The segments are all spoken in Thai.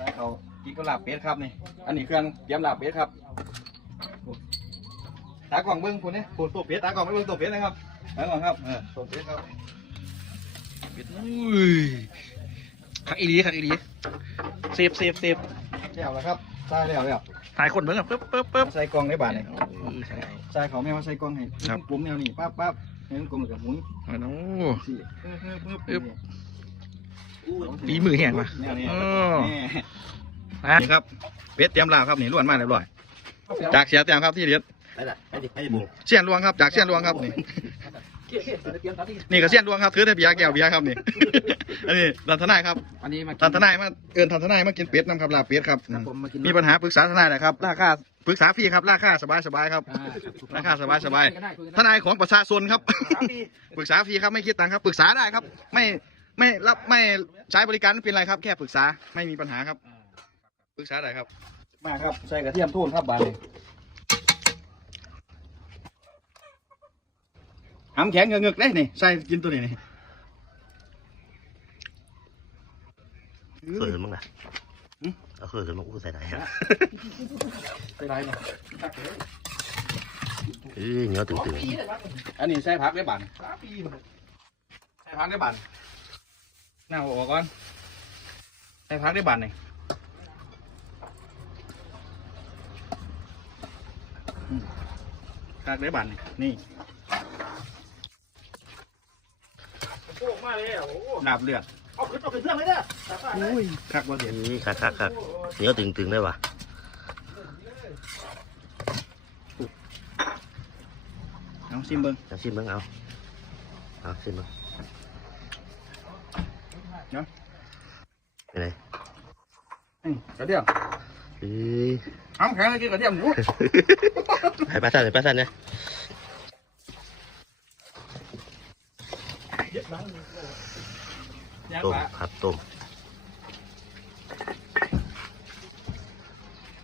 ใส่เขากินกับลาบเป็ดครับนี่ อันนี้เครื่องเตรียมลาบเป็ดครับตากล่องเบิ้งคุณเนี่ยคุณตัวเป็ดตากล่องไม่เบิ้งตัวเป็ดนะครับตากล่องครับเออตัวเป็ดครับเป็ดอุ้ยขักอีหลีขักอีหลีเซฟเซฟเซฟแก้วแล้วครับใส่แล้วแล้วถ่ายคนเบิ่งอะปึ๊บปึ๊บปึ๊บใส่กล่องในบาทนี่เออใช่ใส่เขาไม่มาใส่กล่องให้ครับปุ่มแนวนี้ปั๊บปั๊บให้มันกลมกับหมุนเอาเนาะสี่ปึ๊บปึ๊บปึ๊บปึ๊บ ฝีมือแห้งว่ะแนวนี้อ๋อนี่อะนี่ครับเป็ดเตรียมลาบครับนี่ล้วนมากเรียบร้อย จากเสียเตรียมครับที่เด็ดไปละไปดิไปดิบุงเสี้ยนรวงครับจากเสี้ยนรวงครับนี่นี่ก็เสี้ยนรวงครับถือแต่เบียร์แก้วเบียร์ครับนี่ อันนี้ทันทนายครับ อันนี้มาทันทนายมาเอินทันทนายมากินเป็ดน้ำครับลาบเป็ดครับครับผมมากินมีปัญหาปรึกษาทนายหนะครับราคาปรึกษาฟรีครับราคาสบายสบายๆครับราคาสบายสบายทนายของประชาชนครับปรึกษาฟรีครับไม่คิดตังค์ครับปรึกษาได้ครับ ไม่ ไม่รับไม่ใช้บริการไม่เป็นไรครับ แค่ปรึกษาไม่มีปัญหาครับปรึกษาได้ครับ มาครับใส่กระเทียมทุ่นครับบานนี้หำแข็งเงึกๆเลยนี่ใส่กินตัวนี้นี่เคยมั้งนะเอาเคยขึ้นมาอู้ใส่ไหนอะใส่ไรเนาะเอ้ยเหนียวตึงอันนี้ใส่ผักได้บานใส่ผักได้บานห น้าหัวก่อนใส่ผักได้บานนี่อืมผักได้บานนี่นี่โอ้มาเลยโอ้ดาบเลือดเอาขึ้นเอาขึ้นเครื่องเลยเด้ออุ้ยคักบ่เห็นๆนี่คักคักคักเหนียวตึงตึงได้ปะเอาซิมเบิ้งเอาชิมบ้างเอาเอาชิมบ้างเป็นไง นี่กระเทียมเอ้ยหำแข็งเลยกินกระเทียมหมูให้ป้าสั่นให้ป้าสั่นเนี่ยย่างต้มปลาครับต้ม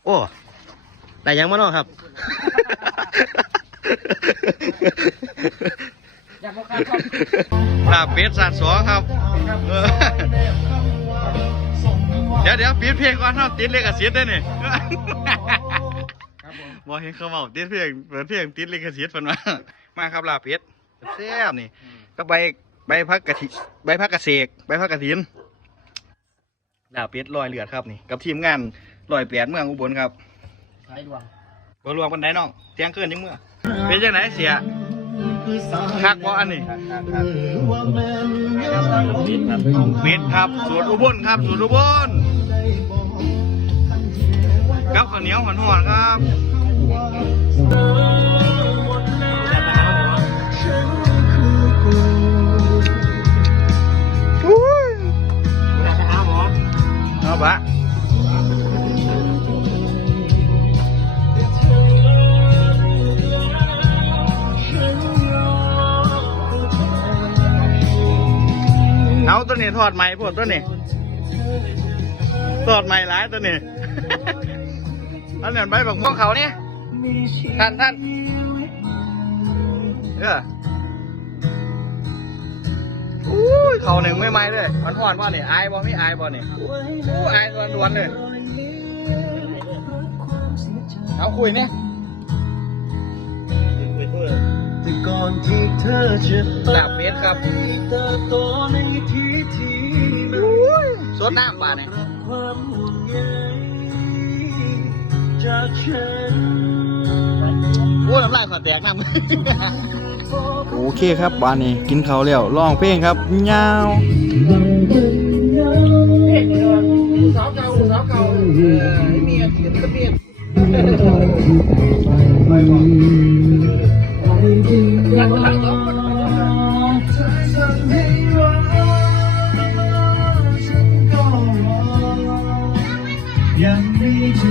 โอ้ได้ยังมาเนาะครับอยากบอกครับครับลาบเป็ดสัตว์สองครับเออเดี๋ยวเดี๋ยวปิดเพลงก่อนเนาะติดเลขสิทธิ์ได้นี่บอเห็นเขาบอกติดเพลงเปิดเพลงติดลิขสิทธิ์เพิ่นมามาครับลาบเป็ดแซ่บนี่ก็ใบใบพักกะทิใบพักกระเสกใบพักกระถินลาบเป็ดลอยเลือดครับนี่ กับทีมงานลอยแปดเมืองอุบลครับใช้ดวงบ่รวมกันได้น้องเที่ยงคืนจังเมื่อเป็นจังไหนเสีย คักบ่อันนี้เป็ดครับสูตรอุบลครับสูตรอุบลกับข้าวเหนียวหวานๆครับอยากไปหาหมอเอาปะ เอาตัวนี้ทอดใหม่พวกตัวนี้ทอดใหม่หลายตัวนี้อันนั้นใบบักม่วงเขาเนี่ยท่านท่านเอออุ้ยเขาหนึ่งไม่ไหม้เลยมันทอดว่าเนี่ยอายบ่ไม่อายบ่เนี่ยอู้อายดวนๆเลยเอาคุยเนี่ยแต่ก่ อนที่เธอจะไปลาบเป็ดครับเติบโตในวิถีที่มันอุ้ยสดน้ำปลาเนี่ยรับความห่วงใยจากฉันโอ้น้ำลายขอแตกน้ำโอเคครับบ้านนี้กินเขาวแล้วร้องเพลงครับยาวสาวเก่าสาวเก่าเมียที่เป็นเมียยังมีจุดห ม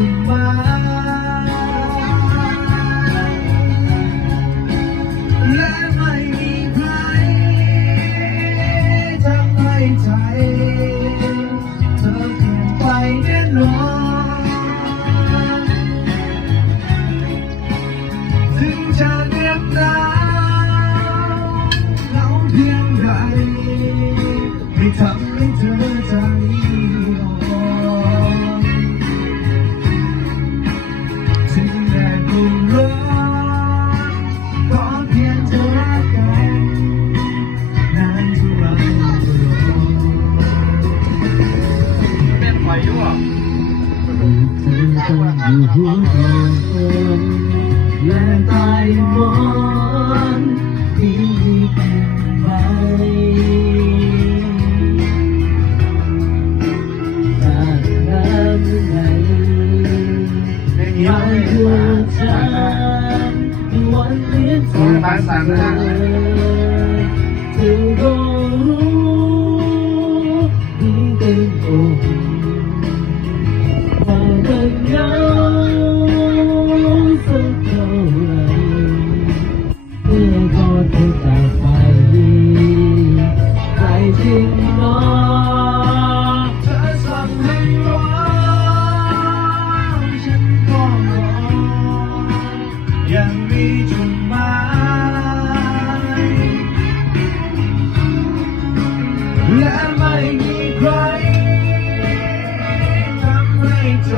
งอยู่หัวคนและตายมอนที่ไปถ้าน้ำไหลไม่ควรจะวันเลี้ยงเธ และไม่มีใครทำให้ใจ